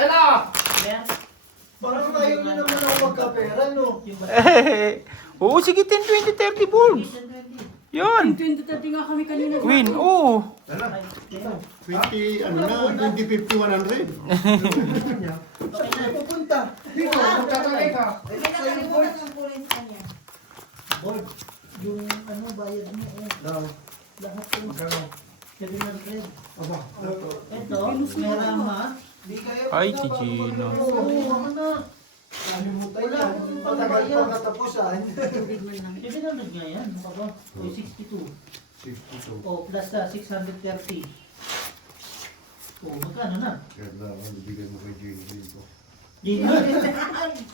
Kala! Parang ayaw nyo naman ako magkapera, no? Oo, sige, 10, 20, 30 bulbs. Yan. 20-30 nga kami kanina. Queen, oo. 20, ano na, 20, 50, 100. Saan ka pupunta? Dito, magtatagay ka. Nakalimutan ang kulay sa kanya. Board, yung ano, bayad mo, Daw. lahat yung Magkano? 700. Aba. Ito, merama. Ay, si Gino. Oo, ano na. Kalimutan Wala yan. akong Patagal pambayad. pa katapusan. 700 nga yan. Ano ba? O 62. 62. O plus 630. O magkano na? Kaya lang, ang bibigyan mo kay Jane dito. Di na. 700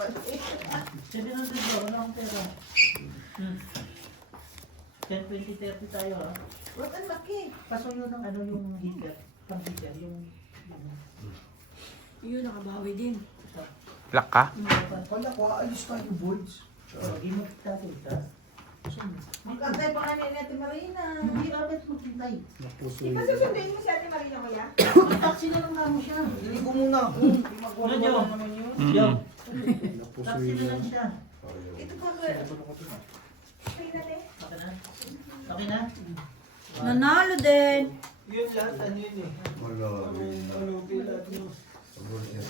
ba? Wala akong pera. 10, 20, 30 tayo ha. Huwag ang laki. Kaso yun ang ano yung heater. Pang heater. Yung... Yun, nakabawi din. Black ka? Kala ko, aalis tayo, boys. Lagi mo tatay ka. Magkantay pa kami ni Ate Marina. Hindi kapit magtintay. Napuso Di ba yun. susunduin mo si Ate Marina, kuya? Taxi na lang kamo siya. Hindi ko muna. Radyo. Yo. Napuso Taxi yun. na lang siya. Ito pa, kuya. Ay, natin. Okay na? Okay na? Nanalo din. Yun lahat, ano yun eh. Wala rin na. Sabon yan.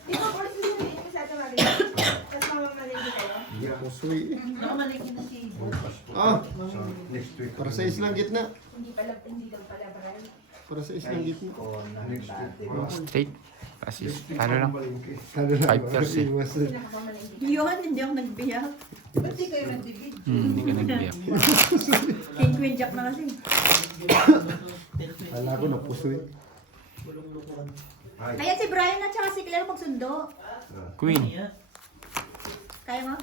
Di ba, boys, susunduin mo si Ate Marina? Tapos mamamalindi kayo? Napuso yun. Nakamaliki na si... Ah, Sa next week. Para sa islang gitna. Hindi daw pala, Baral. Para sa islang gitna. Next week. Straight. Kasi, ano lang. Ano lang, 5%. iwas. Pinakapamalindi. Yun, hindi ako nagbiyak. Ba't di kayo nagdibid? Hindi ka nagbiyak. King Queen Jack na kasi. Kala ko napuso yun. Bulong-lukuhan. Kaya si Brian at saka si Claire magsundo. Queen. Kaya mo?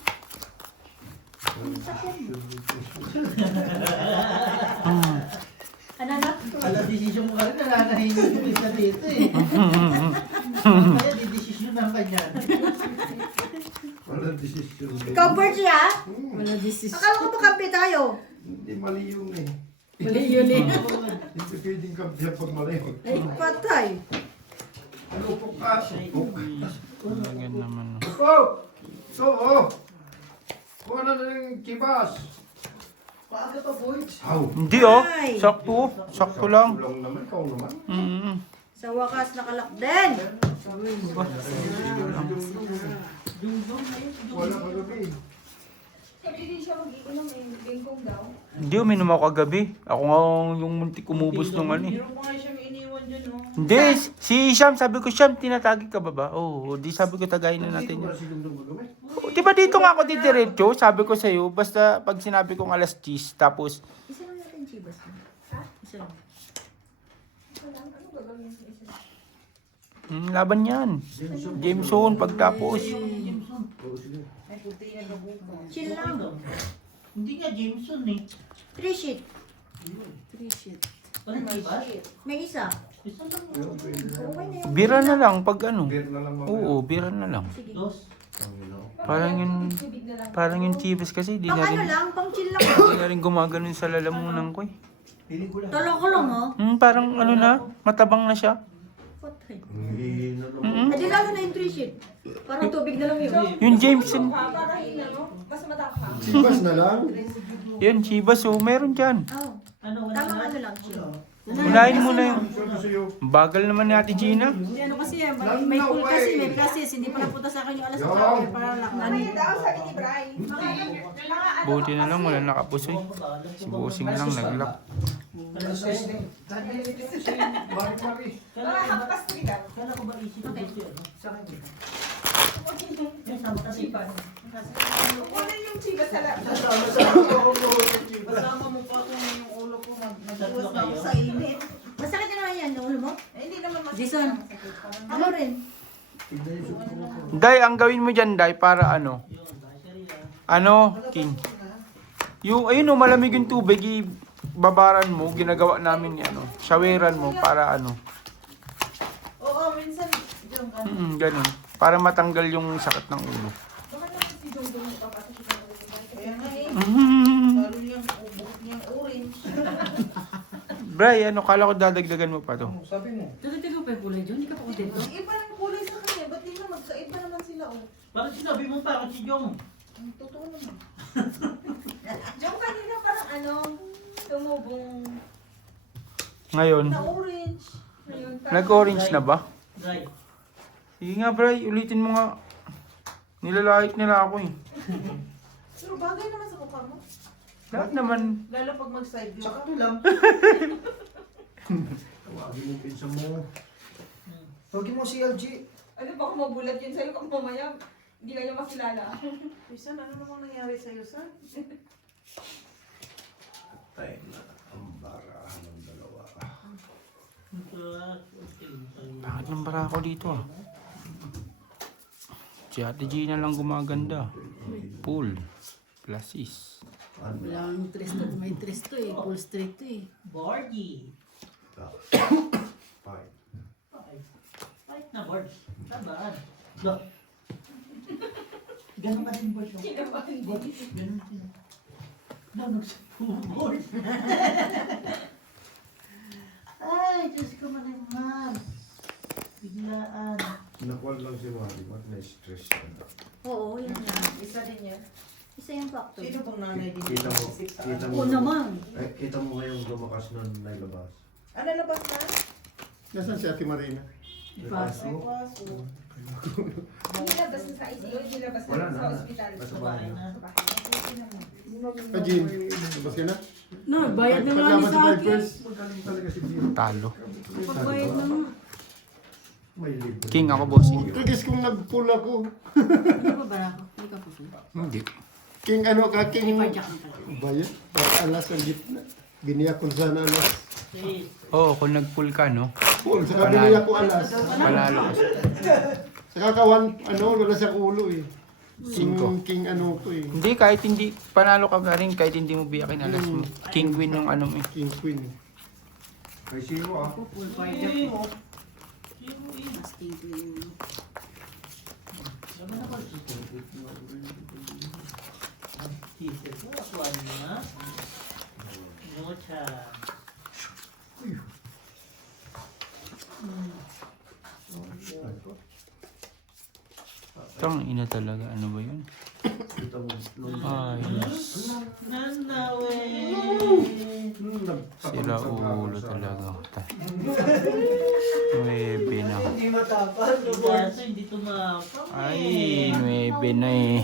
Ano na? Ala, desisyon mo ka rin, nananahinig yung isa dito eh. Kaya di-desisyon ng kanya. Walang desisyon. Ikaw, Bertie, ha? Wala Akala ko ba kampi tayo? Hindi mali yun eh. Mali yun eh. Hindi pwedeng kampihan pag mali. Ay, patay. Ano po ka? Ganyan naman. Oh! So, oh! Kuha na ng kibas. Paaga pa, boys. How? Hindi oh. Sakto. Sakto lang. Kulang naman, ikaw naman. Sa wakas, nakalak din. Wala pa gabi. Sabi din siya mag-iinom, may bingkong daw. Hindi, uminom ako kagabi. Ako nga yung muntik umubos nung ano eh. Meron pa nga siyang iniwan dyan, oh. Hindi, si Sham, sabi ko, Sham, tinatagi ka ba ba? Oo, di sabi ko, tagayin na natin yun. Di ba dito nga ako didiretso? Sabi ko sa'yo, basta pag sinabi kong alas 10, tapos, Isa lang natin chibas. Ha? Isa lang. Wala, ano gagawin sa isa? laban yan. Jameson, pagtapos. Ay, puti na nabuko. Chill lang. Hindi nga Jameson eh. 3 sheet. 3 sheet. Walang iba? May isa. Isa lang yun. Okay na yun. Bira na lang pag ano. Beer na lang mamaya. Oo, bira na lang. Sige. Dos. Parang yung, Tubig na lang. parang yung chibas kasi, di Pang na ano rin, lang, pang chill lang. di na rin gumaganon sa lalamunan ko eh. Pili ko lang. Talo ko lang, oh. Parang ano na, matabang na siya. Patay. Hindi na naman. Adi lalo na yung 3 sheet. Parang tubig na lang yun. Yung Jameson, Para hindi na, no? Mas matapang. Sibas na lang. yun, chibas oh, meron dyan. Oh. Ano, wala Tamang na? ano lang, chill. Unahin mo na yung, Sabi sa'yo. bagal naman ni Ate Gina. Hindi, ano kasi, may pool kasi, may classes. Hindi pa napunta sa akin yung alas 4 para lang. Mamaya daw, sabi ni Bray. Mga ano, Buti na lang, wala nakapusoy. Si Bossing lang naglock. Mari-mari. mga hampas na daw. Kala ko ba isip ko dito ano? Sa kanya. Yan, sama ka dito. Kukunin yung chiba sa lab. Kasama mo pa kung yung ulo ko Iwas na ako sa init. Masakit na naman yan, yung ulo mo? Eh, hindi naman masakit. Jason. Ako rin. Day, ang gawin mo dyan, Day, para ano? Ano, King? Yung, ayun oh, malamig yung tubig, babaran mo, ginagawa namin yan, ano, shaweran mo, para ano. Oo, minsan, Jong, ano. Ganun. Para matanggal yung sakit ng ulo. Bakit naman si Jong Jong ipapasok siya ng ulit? Kaya nga eh. Mhm. Lalo niyang ubok niyang orange. Bray, ano, kala ko dadagdagan mo pa to. Sabi mo. Tuloy-tuloy pa yung kulay dyan, hindi ka pa kontento. Iba ng kulay sa kanya. Parang sinabi mo parang si Jong. Ang totoo naman. Diyan kanina parang ano, tumubong Ngayon, na orange. Ngayon, parang- nag-orange na ba? Dry. Sige nga, Bray, ulitin mo nga. Nilalait nila ako eh. Pero bagay naman sa mukha mo. Lahat naman. Lalo pag mag-side view ka. Sakto lang. Tawagin mo yung pinsan mo. Huwag mo si LG. Ano baka mabulat yun sa'yo kung mamaya hindi ka niya makilala. Pisan, ano namang nangyari sa'yo, son? Time na ang barahan ng dalawa. Bakit nang bara ako dito ah? Si Ate Gina lang gumaganda. Pool. Plasis. Wala ang interest to. May interest to eh. Full street to eh. Borgie. Fine. Fight na, Borg. Tabaan. Look. Ganun ka din, Borg. Kinabahan Borg, ganun din. Nagsapubol. Ay, Diyos ko malimam. Biglaan. Nakuha lang si Mari. Ba't na-stress ka na? Oo, yun nga. Isa din yan. Isa yung factor. Sino bang nanay din? Kita mo. Kita mo. Oo naman. Eh, kita mo ngayong lumakas na nailabas. Ano labas na? Nasaan si Ate Marina? Paso. mo? Hindi labas na sa ICU, hindi labas Wala na na. sa ospital. Nasa Sa bahay bahay na. na. Sa bahay. Ah, Jean, labas ka na? No, bayad na nga ni Paglaban sa akin. Vipers. Magaling talaga si Jim. Talo. Pagbayad na nga. May libre. King ako, bossing. Kagis kung nag-pull ako. Hindi ba ba ako? Hindi ka puso. Hindi. King ano ka, King Pajak na pala. Bayad. Alas ang gitna. Biniyak ko sana alas. Please. Oo, kung nag-pool ka, no? Pull, saka biniyak ko alas. Panalo ka. Saka kawan, ano, wala sa ulo eh. Cinco. King ano ko eh. Hindi, kahit hindi, panalo ka na rin, kahit hindi mo biyakin alas mo. King win yung ano mo eh. King Queen. May zero ah. Full pajak ko. Mas king ko yun. Laman ako sa tubig. Ang teaser ko, akuan mo na. Nocha. Tang ina talaga, ano ba yun? Kita mo. Nung Ay, Nanawe. sira ulo talaga. 9 na. Hindi matapal. Kaso hindi tumapang Ay, 9 na eh.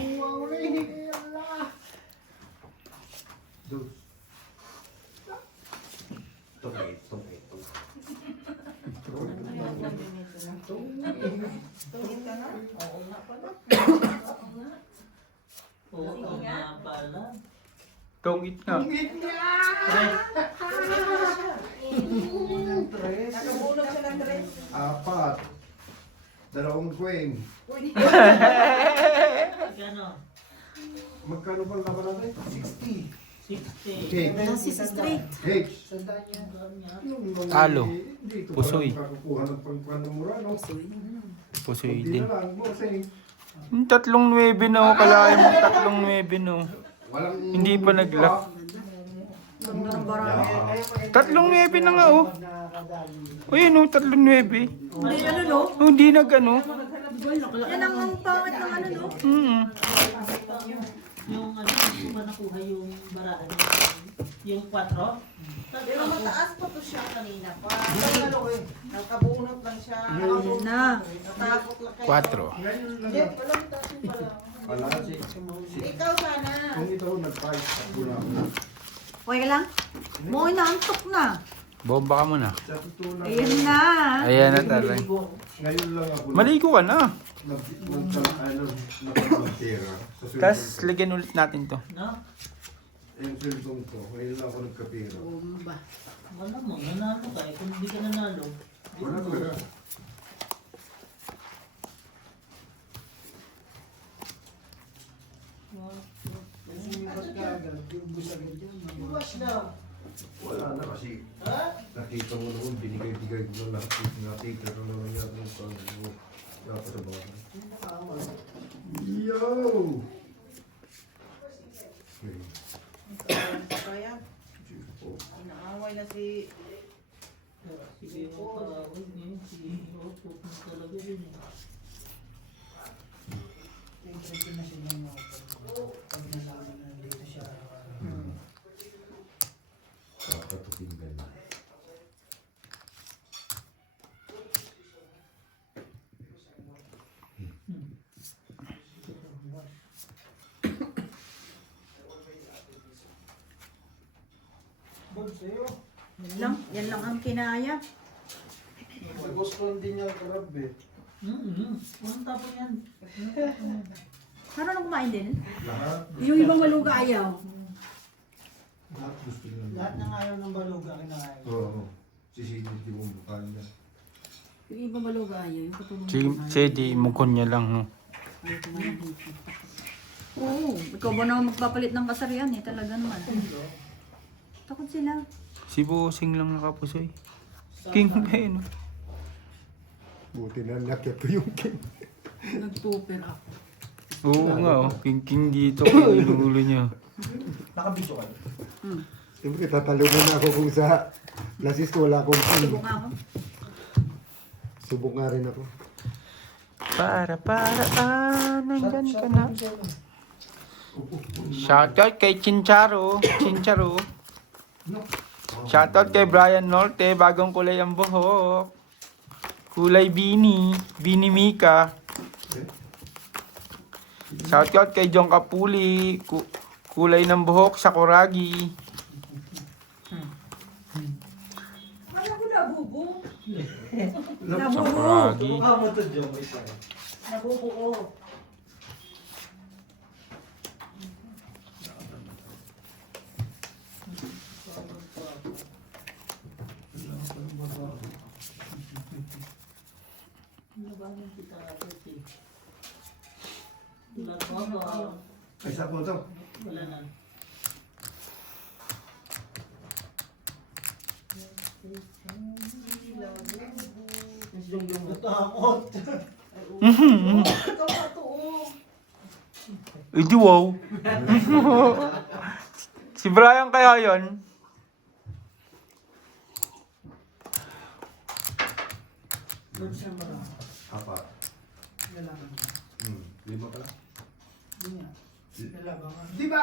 Dos. Tungay, tungay, tungay. Tungin ka na? Oo nga pala. Oo nga pala. Tongit nga. Nakabunog siya ng dress. Apat. Dalawang queen. Gano? Magkano ba ang laban natin? 60. 60. Okay. Francis Street. H. Yung mga Talo. hindi ko Pusoy. parang makakuha ng pagkuhan ng mura, no? Pusoy Hindi din. na lang, bossing. Yung 3-9 na ako, kalahin mo 3-9 no. Walang... Hindi pa nag-lock. Yeah. 3-9 na nga oh. O yun oh, 3-9. Hindi ano no? Oh, hindi nag-ano. Yan ang pangit ng ano no? Yung ano, hindi ba nakuha yung barahan yung 4? Pero mataas pa to siya kanina pa. Ano ko eh. Nakabunot lang siya. Ayun na. Natakot lang kayo. 4. Hindi, wala mataas yung pala. Wala si... Ikaw sana. Kung ito nag-fight, wala. Okay ka lang? Mo inaantok na. Bomba ka muna. Sa totoo lang, Ayan na. Ayan na talaga. ngayon lang ako Maligo ka na. nagpapagtera. Tapos lagyan ulit natin to. No? Yung cellphone ko, ngayon lang ako nagkapira. Bomba. Wala mo, nanalo ka. Kung hindi ka nanalo, Wala talaga. Wala na kasi nakita mo noon, binigay-bigay ko na nakita ko na lang yan ng pang-ano. Dapat sa bahay. Yo! Okay. Kaya, Oh. inaaway na si... sige mo pa. Sige mo, pupunta talaga yun. tripping na sila yung pag nalaman na dito siya. Kapatukin ka na. Bob, sa'yo. Yan lang ang kinaya. Nagustuhan din niya ang crab eh. Walang tapon yan. Marunong kumain din? Lahat. Yung ibang maluga ayaw. Lahat gusto nila. Lahat ng ayaw ng baluga kinakain. Oo. Sisilid yung mukha niya. Yung ibang maluga ayaw. Yung katulong Si di mukon niya lang, no? ayaw kumain dito. Oo, ikaw ba naman magpapalit ng kasarian eh, talaga naman. Takot sila. Si Bossing lang nakapusoy. King ba yun? Buti na nakit ko yung king. Nag-tupper ako. Oo nga, oh. King dito kung ulo niya. Nakabidyo ka. Siyempre, tatalunan na ako kung sa lasis ko wala akong king. Subok ako. Subok nga rin ako. Nandyan ka na. Shoutout kay Chincharo. Shoutout kay Brian Norte. Bagong kulay ang buhok. Kulay Bini Mika. Shoutout kay John Kapuli. Kulay ng buhok sa Kuragi. Wala ko nabubo. Sa Kuragi. mo to, Joe. Nabubuo. Ay, sa po to. Wala na. Yung natakot. Ikaw pa to, oh. Hindi wow. Si Brian kaya yon. Doon siya marami. Apat. Lalaban niya. Lima pala. Hindi niya. Lalaban ka. Di ba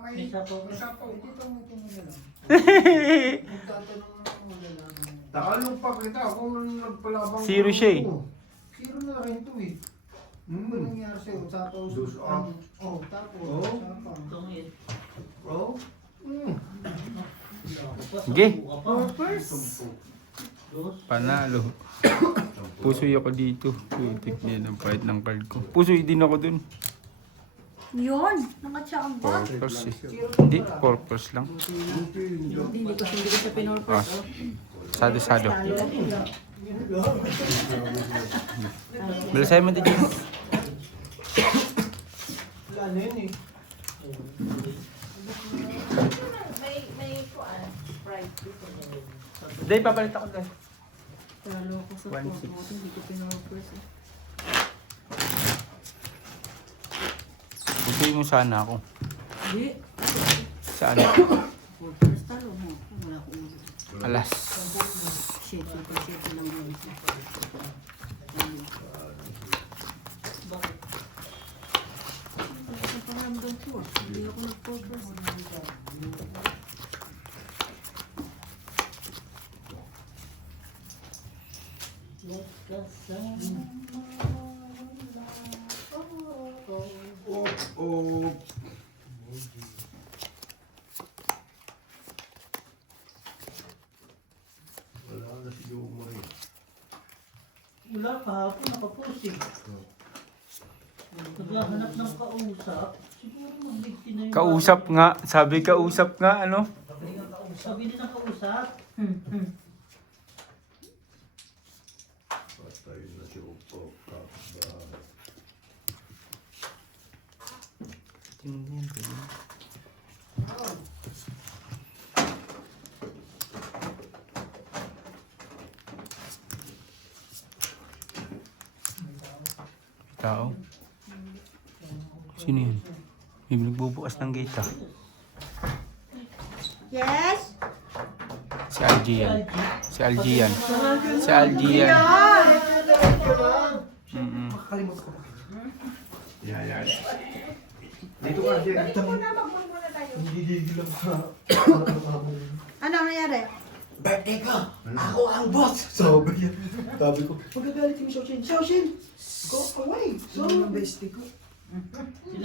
may Isa po. usapaw? Dito mo ito mo lang. Magtatanong mo lalaban niya. Takalong pa kita kung nagpalabang. Zero siya eh. Zero na rin to eh. Ano ba nangyari sa'yo? Usapaw. Dos up. Oh, tapos. Oh. Usapaw. Tungit. Oh. Sige. First. Panalo. Pusoy ako dito. Putik niya ng pahit ng card ko. Pusoy din ako dun. Yun, nakatsaang ba? Purpose eh. Hindi, purpose lang. Hindi ko sa pinorpers. Sado. Balasay mo din. Wala na yun eh. May kuan. Sprite dito. Hindi, papalit ako dahil. Talo ako sa 1-6. photo. Hindi ko pinorpers eh. Pusoy mo sana ako. Hindi. Saan? Purpers talo mo. Wala ko ulo. Alas. Shit, lang yun. Bakit? Sa pakiramdam ko, hindi ako nag-purpose. Oh. Wala na si Joe Marie. Wala, kahapon nakapost eh. Naghahanap ng kausap. Siguro mag-digti na yung... Kausap nga. Sabi kausap nga, ano? Sabi nila kausap. Patay na si Opo. Kapbahay. Tao? Sino yun? May nagbubukas ng gate ah. Yes? Si Algian. Si Algian. Si Algian. Mm-mm. Yan. Dito ka, Jen. Dito muna, magmumuna tayo. Gigigil lang sa... Ano nangyari? Birthday ko! Ako ang boss! Sabi ko, magagalit yung Xiaoxin. Xiaoxin! Go away! So, ang bestie ko.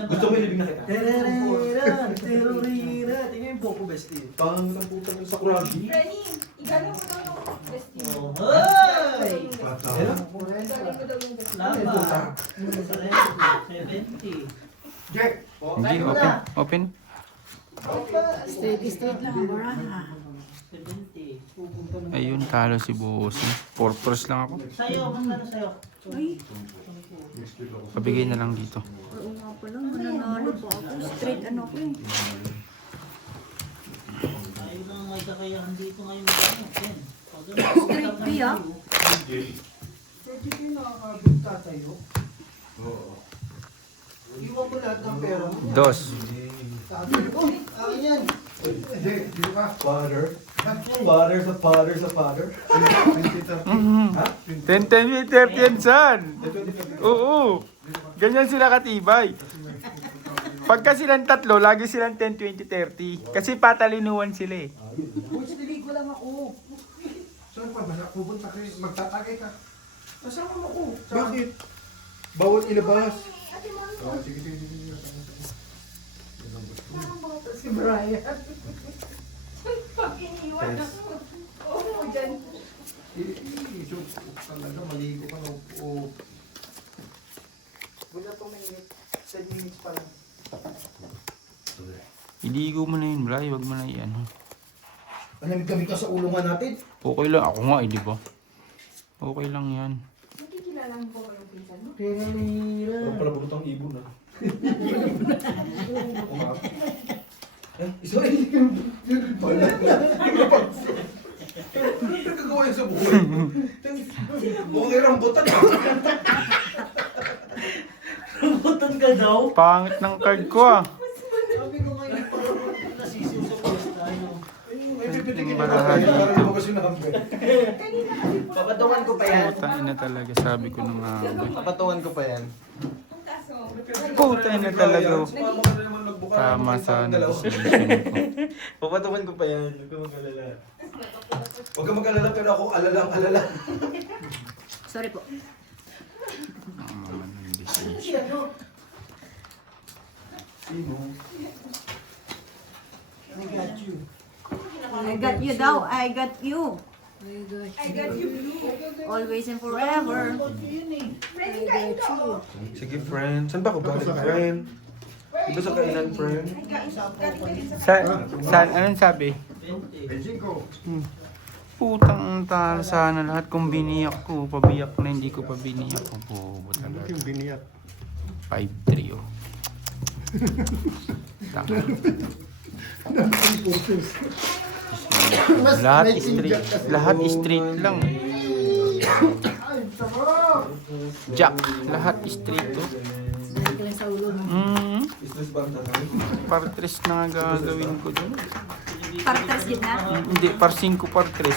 Gusto mo ilibig na kita? Tererera! Terorira! Tingnan yung Poco bestie. Pang ng putang yung Sakuragi. Frenny, igalaw mo daw yung bestie mo. Hoy! Bata. Igaling mo daw yung bestie mo. Lama. 70. Jack! Hindi, open. Straight lang ang baraha. 70. Ayun, talo si Bossing. Purpose lang ako. Sa'yo, magkano sa'yo? Ay, Pabigay na lang dito. oo nga pala. Mananalo pa ako. Straight ano ko eh. Tayo lang may kakayahan dito ngayon. Ken. Straight B ah. Pwede kayo nakakabig tatayo. Oo. Iwan mo lahat ng pera mo. Dos. Sabi ko, akin yan. Jack, dito ka. Father. Father sa father. 10, 10, 30 yan, son. Oo. Ganyan sila katibay. Pagka silang tatlo, lagi silang 10, 20, 30. Kasi patalinuan sila eh. Uy, sinilig ko lang ako. Saan pa ba? Pupunta kayo. Magtatagay ka. Kasama mo ako. Bakit? Bawal ilabas. Ate mo, Oh, sige. parang bata si Brian. Pag iniwan ako. Oo, dyan. Talaga, maligo ka na. Oo. Wala pa minute. 10 minutes pa lang. Iligo mo na yun, Bray. Huwag mo na yan. Anamig kami ka sa ulungan natin. Okay lang. Ako nga, di ba? Okay lang yan. Nakikilala mo ba yung pinsan mo? Parang pala butang ibon na. Sorry. Wala. Ano nagkagawa yan sa buhay? Okay, rambutan ka. Rambutan ka daw. Pangit ng card ko ah. Sabi ko ngayon, parang nasisiw sa piyesta tayo. May pipitigil na tayo para lumabas yung number. Papatungan ko pa yan. Puta na talaga, sabi ko nung Papatungan ko pa yan. Ang kaso, Puta na talaga. Sumama ka na naman magbuka. Tama sana decision ko. Papatungan ko pa yan. Huwag ka mag-alala. Huwag ka mag-alala pero ako alala. Sorry po. Ang naman ng decision. Sino? Sino? I got you. I got you daw. I got you. I got you. Always and forever. Freddy, kain ka oh. Sige, friend. Saan ba ako galing, friend? Diba sa kainan, friend? Galing ka din sa Saan? Anong sabi? 20. Beijing ko. Putang talo sana lahat kung biniyak ko. Pabiyak na hindi ko pa biniyak ko. Bobo Ano talaga. yung biniyak? 5-3 oh. Tanga. Lahat straight lang. Jack, lahat straight oh. Business ba ang tatay? Par 3 na nga gagawin ko dun. Para tres gitna. Hindi, par 5, par 3.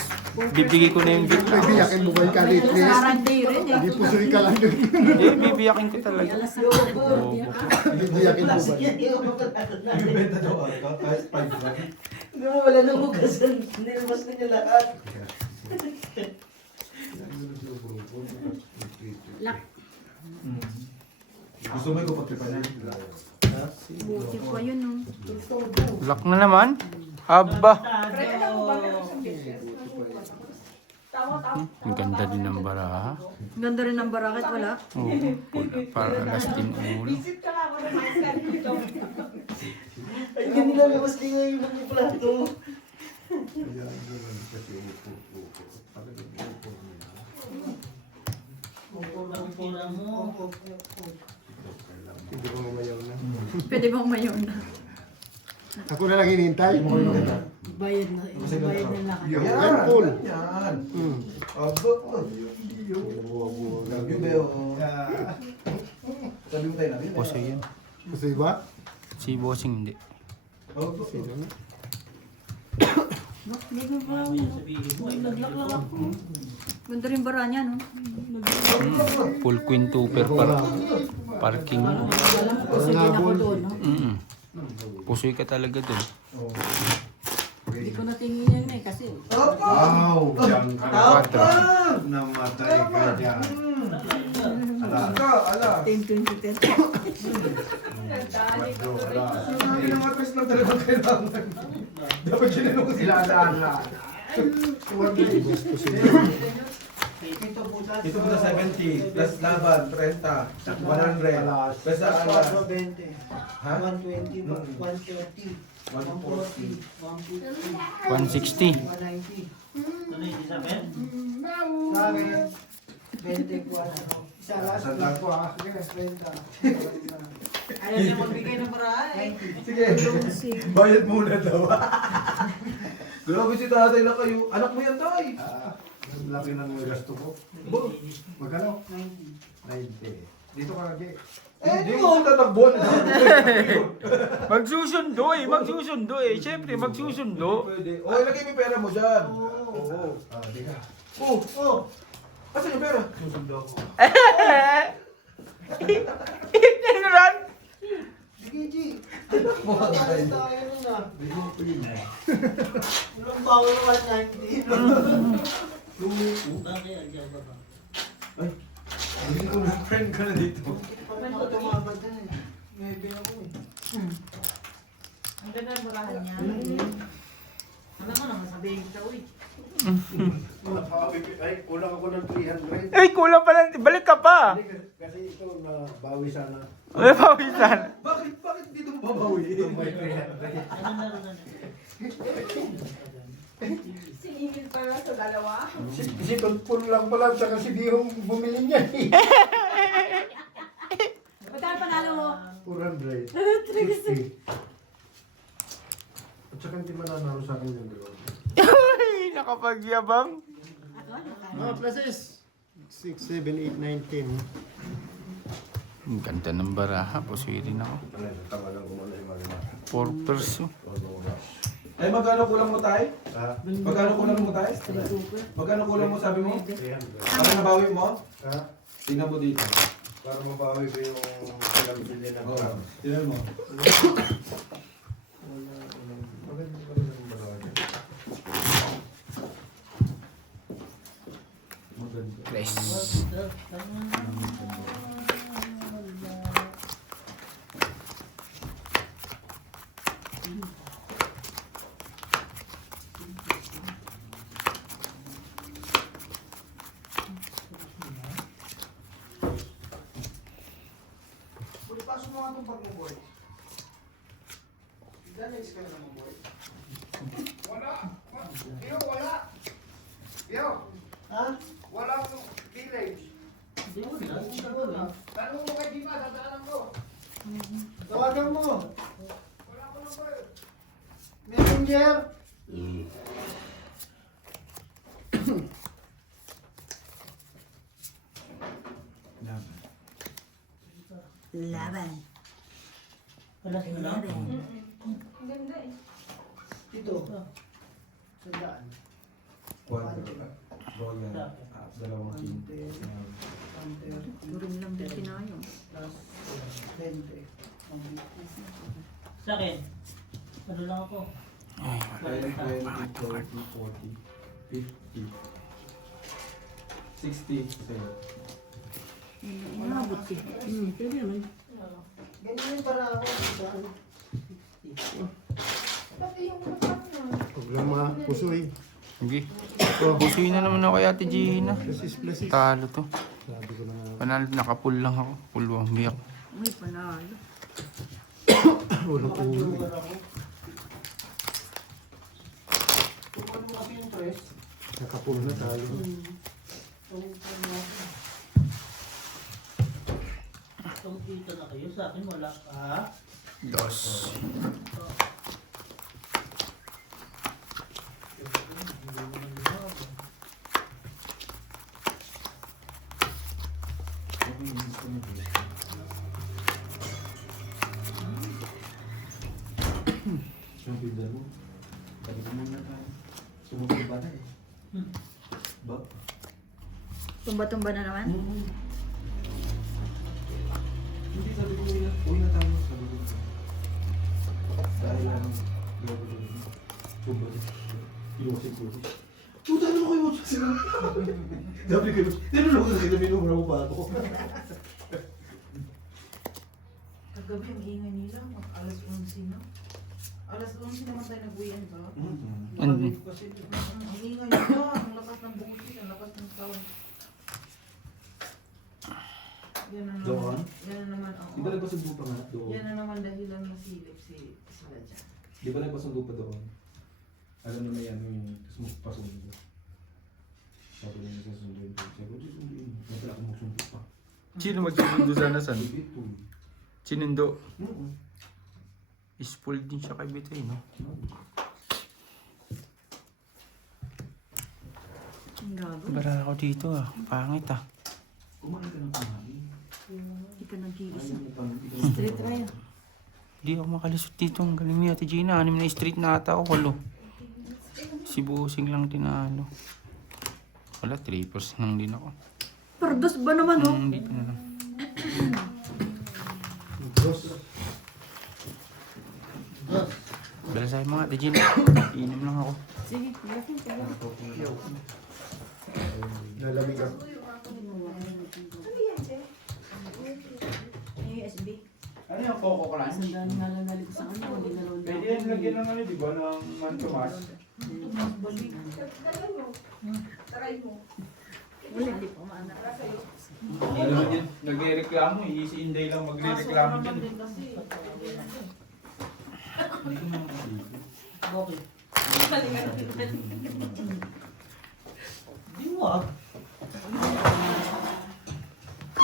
Bibigay ko na yung gitna. Bibiyakin mo ba yung kalit? Parang day rin eh. Hindi po suri ka lang doon. Eh, bibiyakin ko talaga. Bobo ko. Bibiyakin mo ba? Ibibenta daw ata kahit 5 lang. Hindi mo wala nang hugasan. Nilabas na niya lahat. Lock. Gusto mo yung kapagtripan yan? Buti pa yun oh. Lock na naman. Aba. Freddy, alam mo ba meron siyang business? Tawa. Ang ganda din ng baraha. Ganda rin ng barakit, wala. Oh, pula. Para alas din ulo. Visit ka nga ako ng master dito. Ay, ganun lang. Labas din nga yung mga plato. Pura mo. Hindi ko mamayaw na. Pwede bang mayon na? Ako na lang hinihintay. Bayad na. Bayad na lahat. Yan, full. Yan. Hmm. Aba. Love you, Beo. Sabi mo tayo namin. Bossing yan. Kasi ba? Si Bossing hindi. Sino na? Ganda rin bara niya, no? Full quintuple para. Parking. Alam ko, sige na ko doon, no? Pusoy ka talaga dun. Hindi ko natingin yan eh, kasi Wow! Diyan ka na. Quatro. Namatay ka dyan. Ala. 10-20-10. Quatro, ala. Sabi ng matras lang talaga kailangan. Dapat yun ano kasi. Ala. Ito butas. Ito po na 70, plus laban, 30, 100, plus sa ala. 20. Ha? 120, 130, 140, 160. 190. Ano yung Isabel? Sa akin, 20 po ano. Isa lang. Santa. Po, sige, 30. Ayaw niya magbigay ng maraan. Sige, bayad muna daw. Grabe si tatay na kayo. Anak mo yan, tay. Ang laki ng gasto ko. Magkano? 90. Dito ka lagi. Hindi mo tatakbuhan. Magsusundo eh. Siyempre, magsusundo. Pwede. O, ilagay mo yung pera mo dyan. Oo. Di ka. Oo. Asan yung pera? Susundo ako. Ignorant. Sige, G. Buhat Tayo tayo. nun ah. Bigyan ko yun. Walang bawal 190. Bakit andyan ba ba? Hindi ko na friend ka na dito. Parang ako tumabad na eh. Maybe ako eh. Ang ganda ng burahan niya. Alam mo naman, sabihin kita, uy. Ay, kulang ako ng 300. Ay, kulang pala. Balik ka pa. Kasi ito na bawi sana. Ay, pawisan. Bakit dito mo babawi? Ito may 300. Anong laro na? Singingin para sa dalawa. Si Totpon lang pala, saka si Bihong bumili niya eh. Magkano panalo mo? 400. 50. At saka hindi mananalo sa akin yung gano'n. Ay, nakapagyabang. Mga places. 6, 7, 8, 9, 10. Ang ganda ng baraha. Pusoy rin ako. Tama lang kung ano yung mga 4 perso. Ay, magkano kulang mo tayo? Ha? Magkano kulang mo tayo? Magkano kulang mo sabi mo? 300. Para nabawi mo? Ha? Tingnan mo dito. Para mabawi ko yung pinabili ng Oo. Tingnan mo. Maganda. Press. Uy, pasok mo nga itong bag mo, boy. Dalags ka na naman, boy. Wala! Wala! Yo! Ha? Wala akong village. Hindi mo na. Tanong mo kay Dima, dadaanan ko. Tawagan mo. Wala ko number. Messenger. Laban. Wala ka na. Ang ganda eh. Ito. Sandaan. Royal. Dalawang king. Turing lang din pinayo. Plus 20. Sa akin, ano lang ako? 10, 20, 30, 40, 50, 60. Sa'yo. Inabot eh. Pwede naman. Ganyan yung para ako. Saan? Pati yung kapag na. Huwag lang mga pusoy. Sige. Pusoy na naman ako kay Ate Gina. Places. Talo to. Sabi ko na nga. Panalo, nakapul lang ako. Pulwang biyak. Uy, panalo. Walang ulo. Kung ano kasi yung tres. Nakapul na tayo. Kumita na kayo. Sa akin, wala ka. Dos. Siyang pindan mo. Sabi ko muna tayo. Sumugod ba na eh? Ba? Tumba-tumba na naman. Sobrang. Inusin ko. Puta na kayo. Sabi ko, tinulog na sila, minumura ko pa ako. Kagabi ang ingay nila, alas 11 na. Alas 11 naman tayo nag-uwian ba? And, Ang ingay nila, ang lakas ng buti, ang lakas ng sound. Yan na Doon? naman, yan na naman, Di ba nagpasundo pa nga doon? yan na naman dahilan masilip sila dyan. Di ba nagpasundo pa doon? Alam na may ano yung pasundo. Sabi niya nagsusundo yun. Sabi ko, susundo yun. Napala akong magsundo pa. sino magsusundo sana san? Ito. Sinundo. Oo. Spoiled din siya kay Bitoy, no? Ang gago. Bara ako dito ah. Pangit ah. Kumain ka ng kumain. Hindi ka nag-iisa. Ayaw mo pang Straight tayo. Hindi ako makalisot dito. Ang galing ni Ate Gina. 6 na street na ata ako. 8. Si Busing lang tinalo. Wala, triples nang din ako. Pardos ba naman, oh? Hindi pa na lang. Bala sa'yo mga Ate Gina. Inom lang ako. Sige, yakin ka lang. Nalamig ako. USB. Ano yung Coco Crunch? Sandali nga lang galing ko sa kanya. Hindi na roon Pwede yan lagyan ng ano, di ba? Ng mantumas. Wala, hindi pa maana. Hindi naman yan. Nagre-reklamo eh. Si Inday lang magre-reklamo dyan. din kasi. Hindi ko naman makikita. Bakit? Di mo ah.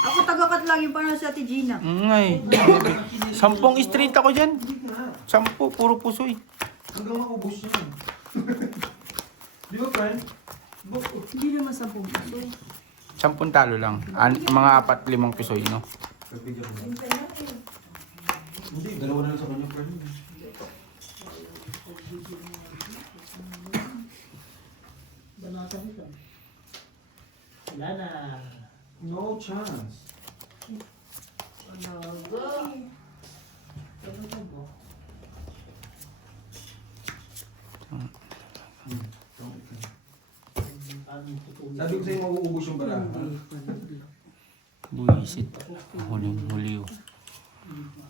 Ako tagakat lang yung panahon sa Ate Gina. Ngay. 10 street ako dyan. 10, puro pusoy. Hanggang maubos yan. Di ba, friend? Hindi naman 10 puso. 10 talo lang. Mga 4-5 pisoy, no? Pagbigyan ko lang. Hindi, dalawa na lang sa kanya, friend. Banatan nito. Wala na. No chance. Alaga. Ano to bo? Sabi ko sa'yo, mauubos yung baraha. Buisit. Huling-huli.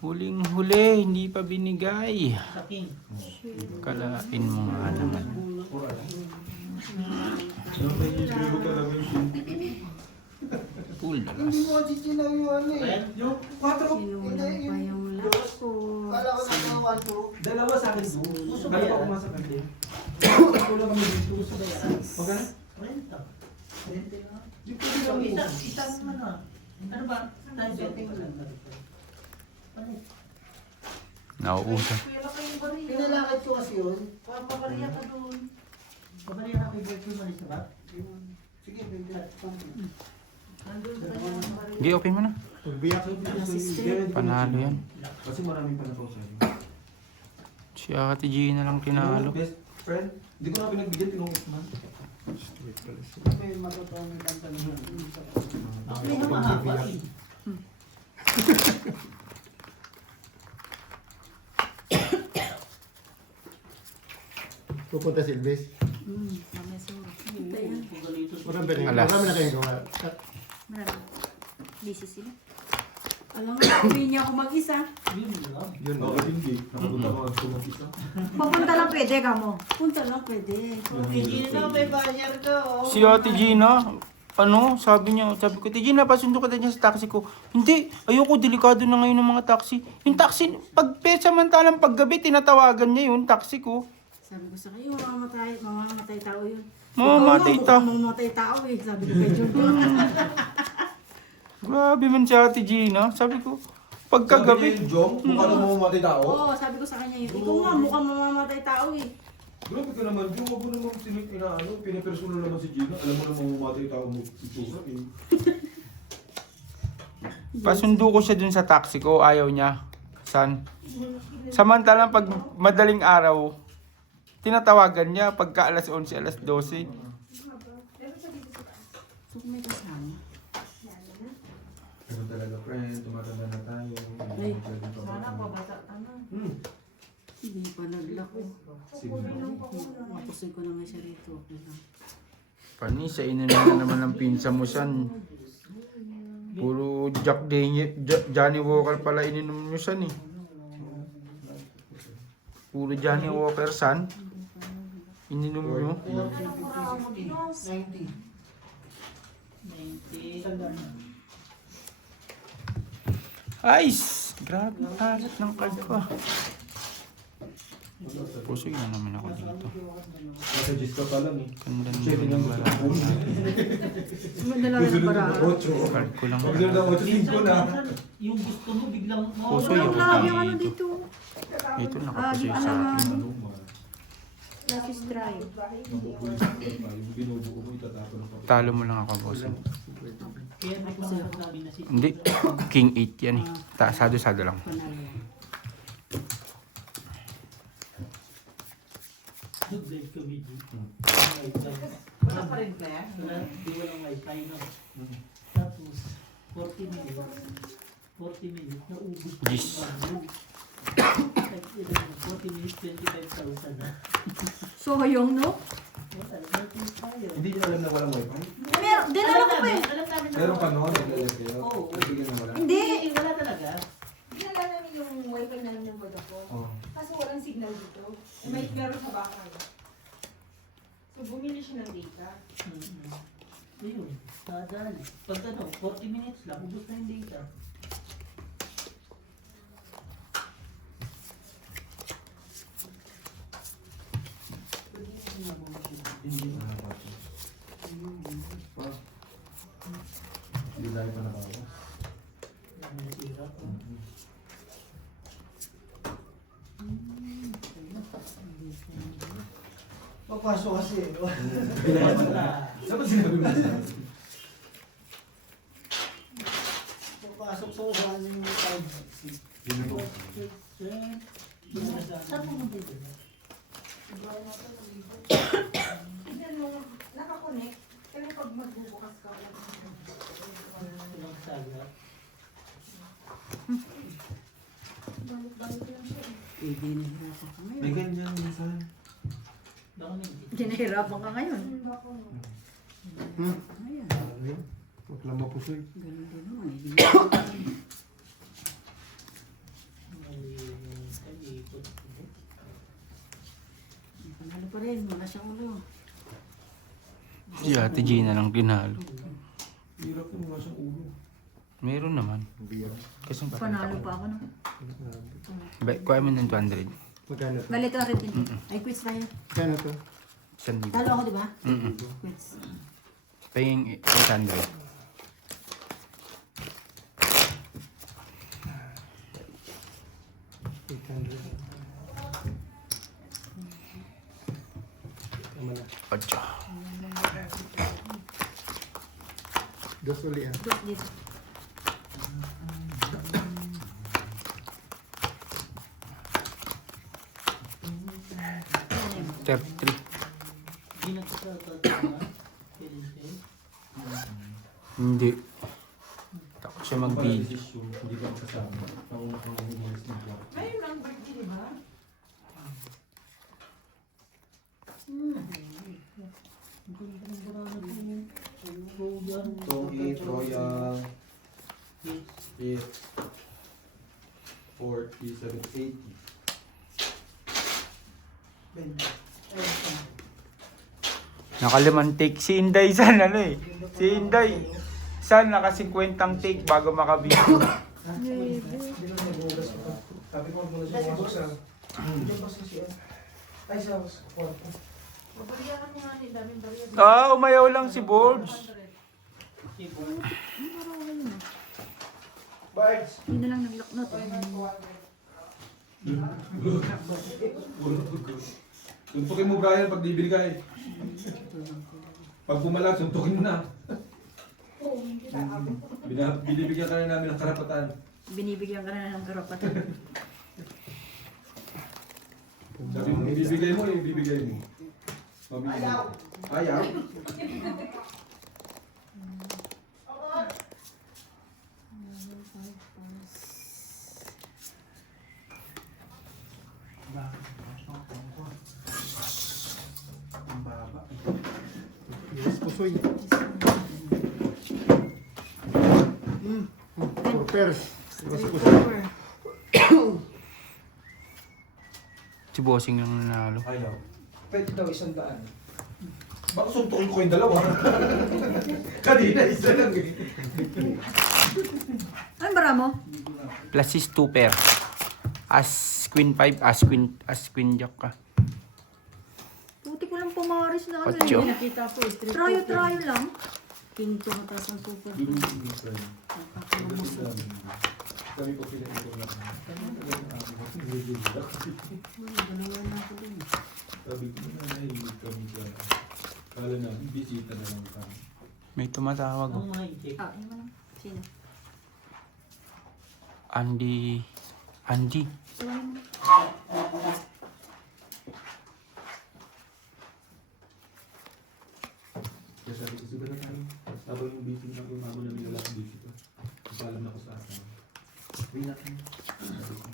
Huling-huli, hindi pa binigay. Saking. Kalain mo nga naman. Full dalas. Hindi mo kasi sinabihan eh. Friend? Yung 4. Sinulang pa yung lapo. Kala ko na mga 1, 2. Dalawa sa akin doon. Gusto ba Balik yan? ako masa kantin. Kulang kami dito. Gusto ba yan? Magkano? Renta. Renta nga. Di ko din So, lang isa naman ah. Ano ba? Tayo shopping mo lang. Ano? Nauusan. Pera kayong bariya. Pinalakad ko kasi yun. Papabariya ka doon. Pabalik na kay Bertie Malis na ba? Sige, pwede. Nandun sa kanyang bariya. Hindi, open mo na. Pagbiyak. Panalo yan. Kasi maraming panakaw sa'yo. Si Ate Gina lang tinalo. Best friend, hindi ko na pinagbigyan, tinungit man. May na mahaba eh. Pupunta si Elvis. Mamaya sa Hintay yan. Alas. Marami na kayong gawa. Marami. Busy sila. Alam mo, hindi niya ako mag-isa. Yun lang. Yun. Bakit hindi? Nakapunta ka sa mag-isa. Papunta lang pwede ka mo. Punta lang pwede. Hindi na may bayar ka oh. Si Ate Gina, sabi ko, Ate Gina, pasundo ka dyan sa taxi ko. Hindi, ayoko, delikado na ngayon ng mga taxi. Yung taxi, samantalang paggabi, tinatawagan niya yung taxi ko. Sabi ko sa kayo, mamamatay tao yun. Mamamatay tao. Mamamatay tao eh, sabi ko kay John. Grabe man si Ate Gina. Sabi ko, pagkagabi. Sabi ni Jom, mukha na mamamatay tao. Oo, sabi ko sa kanya yun. Ikaw nga, mukhang mamamatay tao eh. Grabe ka naman, Jom. Huwag mo naman pinapersonal naman si Gina. Alam mo na mamamatay tao mo itsura eh. Pasundo ko siya dun sa taxi ko, ayaw niya. Samantalang pag madaling araw, tinatawagan niya pagka alas 11, alas 12. So kung may kasama. Ano talaga, friend? Tumatanda na tayo. Ay, sana pabata ka na. Hmm. Hindi pa naglako. Sige. Gusto ko naman siya rito. Okay lang. Panis, inin na naman ng pinsa mo siyan. Puro Johnny Walker pala ininom nyo siyan eh. Puro Johnny Walker san. Ininom nyo. 90. 90. Ice! Grabe, alat ng card ko. Puso yun na naman ako dito. Nasa gist ka pa lang eh. Ganda Check naman mo yung lang barahan natin. Maganda lang yung barahan. Card ko lang. Pag na 8-5 na. Yung gusto mo biglang Puso Walang yun lang yung ano dito. dito. Ito nakapuso sa akin. Lucky Strike. Yung binubuo mo itatapon ng papel. Talo mo lang ako, boss. kaya may masasabi na si Hindi. King 8 yan eh. Sado-sado lang. Blade comedy. Wala pa rin kaya? Di walang wifi no. Tapos 40 minutes naubos ko Yes. yung 40 minutes 25,000 na. So, yung no? Wala, natin tayo. Hindi niya alam na walang wifi. Meron, dinala ko pa eh. Alam namin na Meron pa noon, naglalagay kayo. Oo. Bigyan na wala. Hindi. Wala talaga. Dinala namin yung wifi namin ng Vodafone. Oh. Kaso walang signal dito. May meron sa bahay. So bumili siya ng data. Ayun, sadaan. Pag ano, 40 minutes lang, ubos na yung data. Hindi na nakapasok. Pa. Hindi dahil pa nakawas. Nasira ko. Papasok kasi. Dapat sinabi mo na. Papasok sa usahan yung time. Saan mo mo dito? Tignan mo, nakakonect. Pero pag magbubukas ka, Ilang saga? balik-balik lang siya. Hindi nahirapan ka May ngayon. ganyan minsan. Baka may Hindi nahirapan ka ngayon. Bako no. Ayan. Huwag lang mapusoy. Ganun din naman eh. ikot. Panalo pa rin. Wala siyang ulo. Si Ate Gina lang tinalo. Hirap yun, wala siyang ulo. Meron naman. Biyag. Kasi Panalo pa ako no. Kuha mo ng 200. Magkano to? Bali ito rin din. Ay, quits tayo. Magkano to? 1,000. Talo ako, di ba? Mm-mm. Quits. Paying 800. Tama na. 8. Dos uli ah. Dos dito. Ano yun? 33. Hindi nagkakatawa. Hindi. Takot siya mag-video. Decision, hindi ka makasama. Nauna kang umalis ng block. Ngayon lang birthday, di ba? Tongit, Royal, 8, 40, 70, 80. Nakalimang take. Si Inday san ano eh. Si Inday. San naka 50 take bago makabito. Sabi ko muna siya pumasok sa... Ay, sa kwarto. Babaliyakan mo nga ni daming bariya. Umayaw lang si Borge. Bards! Hindi na lang naglaknot. Suntukin mo, Brian, pag bibili ka eh. Pag bumalag, suntukin mo na. Binibigyan ka na namin ng karapatan. Binibigyan ka na ng karapatan. Sabi mo, ibibigay mo, ibibigay mo. Ayaw! Ayaw? Usoy. Pers. Si Bossing lang nanalo. Ayaw. Pwede daw 100. Baka suntukin ko yung dalawa. Kanina isa lang eh. Ano bara mo? Plus is 2 pair. As queen 5, as queen jack ka. Puti ko lang pumaris na ano Ocho. eh. Nakita ko, street Try lang. King tsaka taas ang super. Kami po sila ito na. Sabi ko na nahilig kami sa... Kala na, bisita na lang kami. May tumatawag. Oh. Ah, yun mo lang. Sino? Andy. Tawain mo. Kaya sabi ko, siguro na tayo. Habang yung meeting na umamo na nilalaki dito. Paalam na ko sa akin. Uwi natin. Sabi ko.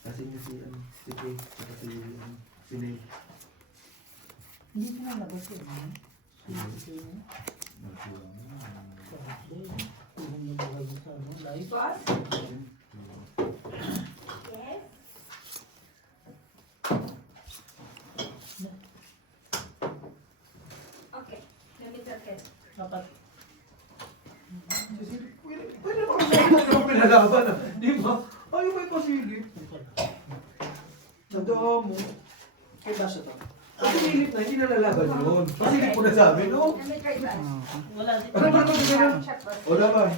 Kasi niya si Kay, saka si Nate. Hindi ko na labas yun. Okay. Let me check it. Pwede naman ako pinalaban ah. Di ba? Ayaw may pasilip. Tandaan mo. Kaya nasa to. Ang pasilip na, hindi na lalaban yun. Pasilip ko na sa amin, no? Let me try that. Ano ba naman ganyan? Check first. O naman.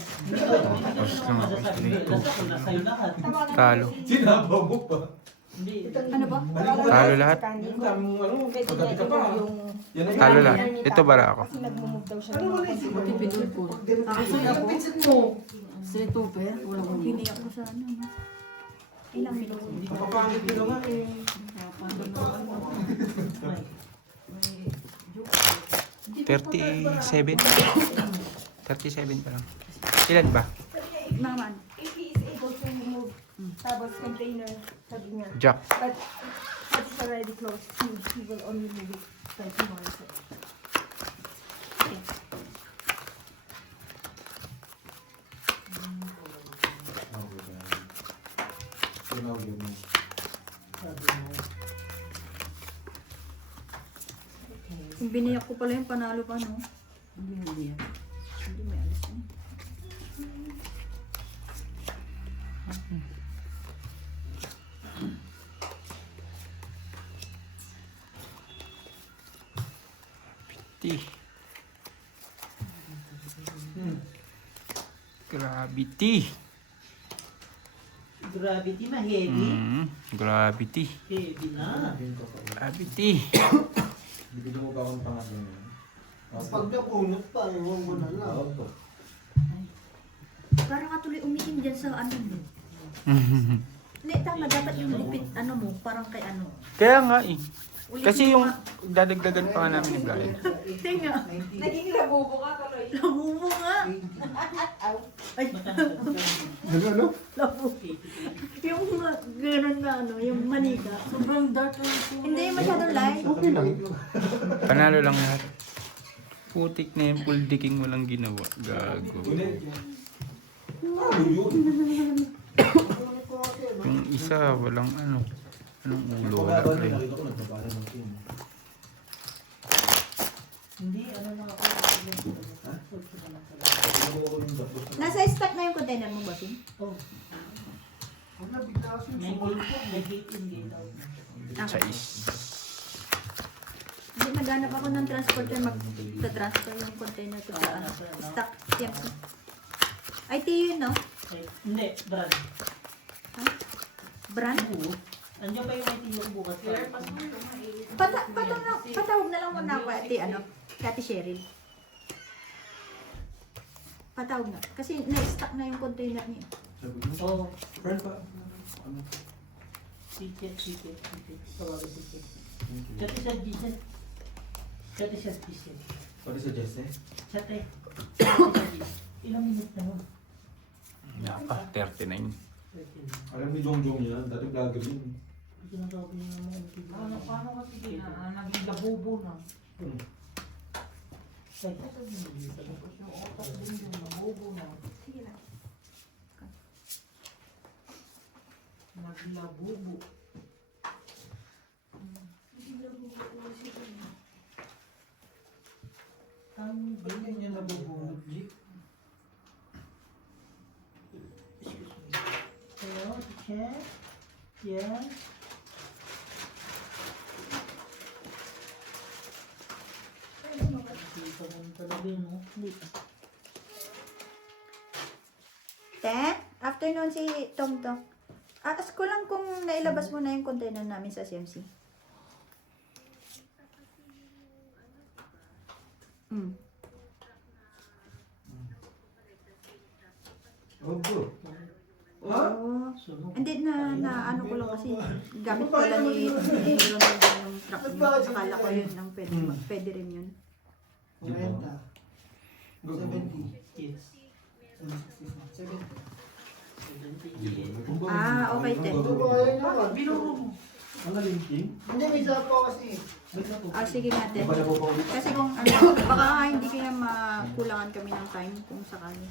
Talo. Sinabaw mo pa. Ano ba? Talo lahat. Ang dami mong ano, pagkati ka pa. Yan na yun. Talo lahat. Ito bara ako. Kasi nag-move daw siya. Ano ba naisip mo? Tipidol ko. Kasi ako. Pinsit mo. Street super. Wala ko. Piniyak ko sa ano. Ilang minuto. Kapapangit nyo naman eh. 37. 37 pa lang. Ilan ba? Naman. If he is able to move Tapos container, sabi niya. Jack. But it's already closed. He will only move it 20 more. So. Okay. Kung biniyak ko pala yung panalo pa, no? Hindi yan. Hindi, may alis na. Gravity. Gravity na heavy. Gravity. Heavy na. Gravity. Bibigyan mo ba akong pangalan yun? Pag napunot pa, iwan mo na lang. Oo. Parang katuloy umitim dyan sa ano mo. Hindi, tama. Dapat yung lupit, ano mo, parang kay ano. Kaya nga eh. Ulit Kasi mo yung nga. dadagdagan pa nga namin ni Brian. Tinga. Naging labubo ka tuloy. Labo mo nga. Ay, Ano? labo. Yung gano'n na ano, yung manika. Sobrang dark na ito. Hindi, masyadong light. Okay lang. Panalo lang lahat. Putik na yung full dicking mo lang ginawa. Gago. Ulit. Ano yun? Yung isa, walang ano. Anong ulo? Wala Pagkakaroon rin. na nakita ko nagbabara ng team. Hindi, ano na ako. Ano ko yung dapat? Nasa stock na yung container mo, bossing? Oh, Wala, bigla kasi may gate po. May gate in, gate out. Sais. Hindi, naghanap ako ng transporter, mag-transfer yung container ko sa ano. Stock. Yan. Ay, tiyo yun, no? Hindi, brand. Brand? Oo. Andiyan pa yung IT yung bukas. Patawag na lang muna ako, ate, ano, Kati Cheryl. Patawag na. Kasi na-stock na yung container niya. Sabi ko, Oo. friend pa. Ano? Ticket. Tawagan ticket. Chate sa Gset. Chate sa Gset. Pati sa Jesse? Chate. Ilang minutes na nun? Napa, 39. Alam ni Jongjong yan, dati vlogger yun. Ginagawa ko yung mga ano. ano. Paano kasi naging labubo na? Sige na. Naglabubo. Ang ganyan niya nabubunod, G. Hello, teacher? Yes? Dito mo talaga, no? Dito. Te, afternoon si Tom Tom. Ask ko lang kung nailabas mo na yung container namin sa CMC. Mm. Opo. Oh. Sunog. Hindi na ano ko lang kasi gamit pala ni yung truck niya. Akala ko yun ang pwede rin yun. 40. 70. Yes. 70. 70 years. Ah, okay, te. Ito ba yan naman? Bakit binuro mo? Ang galing, Hindi, may isa po kasi. Ah, sige nga, te. Iba na po pa ulit. Kasi kung ano, baka hindi kaya makulangan kami ng time kung sakali.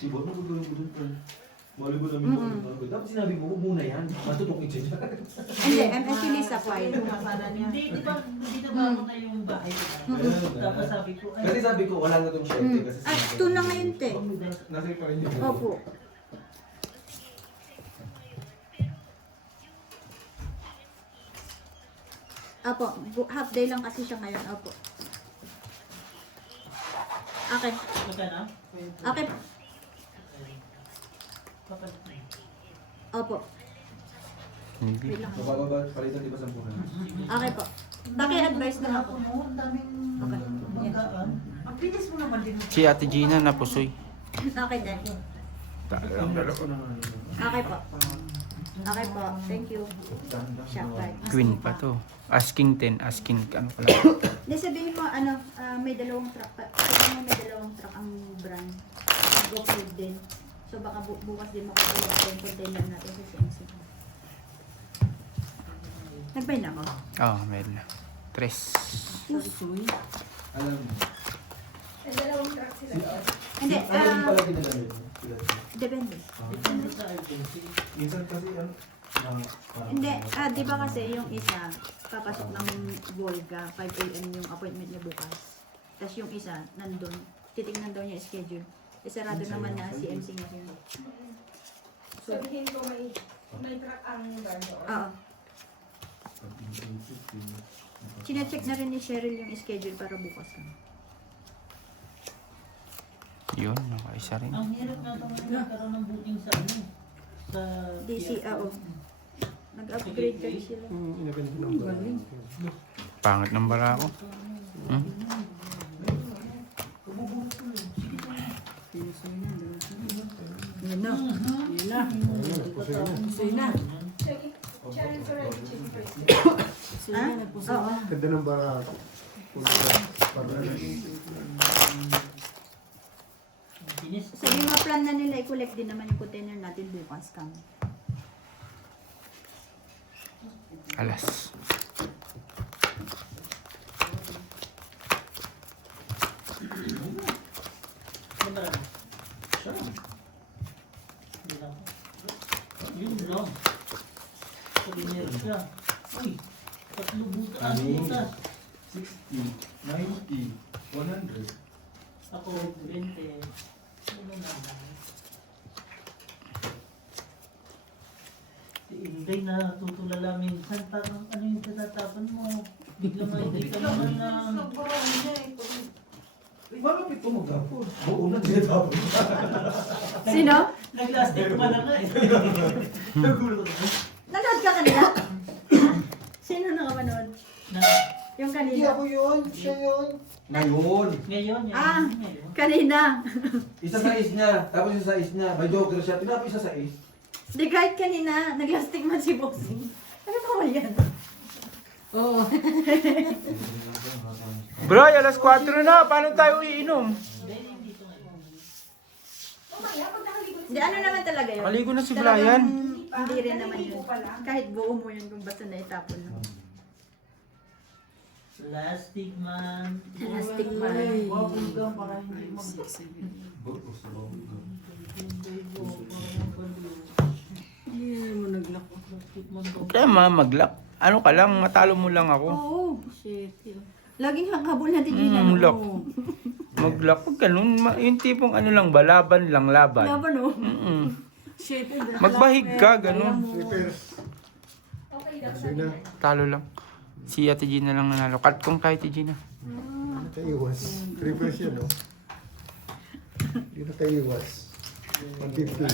Si Bob, magugulong ko dun. Mali mo namin doon. Dapat sinabi mo, huwag muna yan. Matutok yung dyan. Hindi, I'm actually sa file. Hindi, di ba, hindi na ba ako tayo yung bahay? Tapos sabi ko, ay, Kasi sabi ko, wala na itong shelter. Kasi Ah, 2 na ngayon, te. nasa pa rin yung Opo. Opo, half day lang kasi siya ngayon. Opo. Okay. magkano? Okay. Kapag, Opo. Hindi. Wait lang. Mababa, palitan di ba 10 na? Okay po. Paki-advise na ako. no, ang daming Okay. banggaan. Ang bilis mo naman din. Si Ate Gina napusoy. Okay, then. Okay po. Okay po. Thank you. Shopify. Queen pa to. Asking 10, asking ano pala. Hindi, sabihin mo, ano, may dalawang truck pa. Sabihin mo may dalawang truck ang brand. Go food din. So baka bukas din makakulit yung container natin sa CMC. Nag-buy na ako? Oh, meron na. 3. Alam mo. May dalawang truck sila. Hindi, Ano yung pala ginagalit mo? depende. Depende sa urgency. Minsan kasi ano, parang- Hindi, di ba kasi yung isa, papasok ng Volga, 5 AM yung appointment niya bukas. Tapos yung isa, nandun, titignan daw niya yung schedule. Sarado naman na CMC niya rin. Sabihin ko may truck ang gano'n. Oo. Sina-check na rin ni Cheryl yung schedule para bukas ka. Yun, nakaisa rin. Ang hirap na ito ngayon nagkaroon ng booking sa ano. Sa DCAO. Nag-upgrade kasi sila. Pangit ng bara ko. Hmm? Yan na. Yan na. Check it already, check it first. Ha? Oo. Ganda ng bara. Kinis. Sabi mo, plan na nila i-collect din naman yung container natin bukas kang. Alas. Ano ba? Siya. Hindi lang. Yun lang. Sabi niya siya. Uy, 3 butas. Ano? Butas. 60, 90, 100. Ako, 20. Ano na ba? Si Inday na tutulala minsan. Parang ano yung tatapon mo? Biglang may ka naman na... Malapit ko mag-tapon. Oo na, tinatapon. Sino? Nag-plastic pa na nga eh. Nagulo ko. Nanood ka kanina? Sino nakapanood? Na, Yung Hindi kanina? ako yun. Siya yun. Ngayon. ngayon, Ah. ngayon. Kanina. Isa sa is niya, tapos isa sa is niya. May joker siya, tinapos isa sa is. Di kahit kanina, naglastik man si Bossing. Ano ba ba yan? Oo. Bro, alas 4 na. Paano tayo iinom? Mamaya, pag nakaligo Hindi, ano naman talaga yun? Maligo na si Talagang Brian. Hindi rin naman yun. Kahit buo mo yun kung basta naitapon lang. Plastic man. Plastic man. Bubble gum para hindi mag... Bukos na ba? Plastic man daw. Kaya maglak. Ano ka lang, matalo mo lang ako. Oo. Shit. Laging habol natin Gina. Lock. Oo. Maglak. Pag ganun, yung tipong ano lang ba, laban lang, laban. Laban oh. Shit. Magbahig ka, ganun. Slippers. Sino? Talo lang. Si Ate Gina lang nanalo. Cut kong kay Ate Gina. Nakaiwas. Slippers yun, no? Hindi nakaiwas. 150.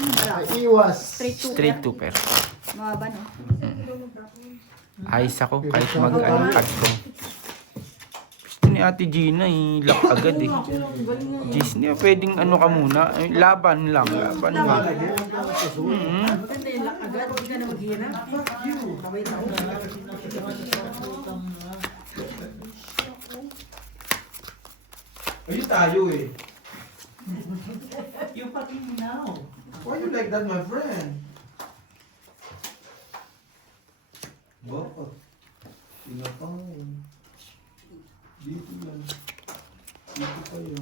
Nakaiwas. Straight to pair. Mababa no. Ayos ako kahit cut ko. Gusto ni Ate Gina lock agad eh. Jeez, hindi pwedeng ano ka muna. Laban lang. Laban lang. Agad, hindi ka na maghirap. Ayun tayo eh. Yung pati now. Why you like that, my friend? Bakit? Tinapang. Dito yan. Dito kayo.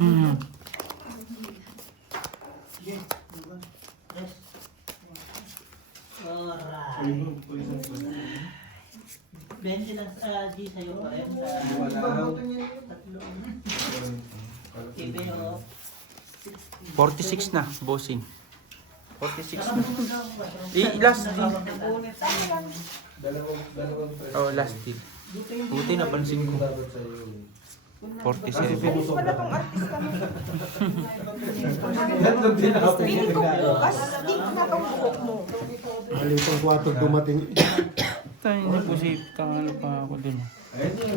Hmm. Alright. Ayun, pulisan ko. 20 lang G sa'yo pa rin. Tatlo. Keep it off. 46 na, bossing. 46 na. Last deal. Dalawang Oh, last deal. Buti napansin ko. dapat sa'yo. 47. Wala tong artista mo. Tatlong din ako. Feeling ko bukas, di na tong buhok mo. Mali pang 4 dumating. Tayo na po si tangalo pa ako dun. Ayun yan.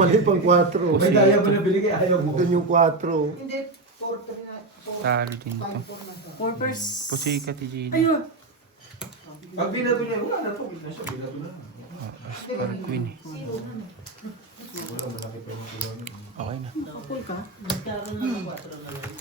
Mali pang 4. May daya mo na binigay, ayaw mo. Doon yung 4. Hindi, 4-3 na. Talo din to. 4%. Pusi ka, Tijina. Ayun. Pag binato niya, wala na to. Bigla siya, binato na. Para queen eh. Wala, malaki pa yung kulang. Okay na. Kapul ka. Nagkaroon na ng 4 na lang.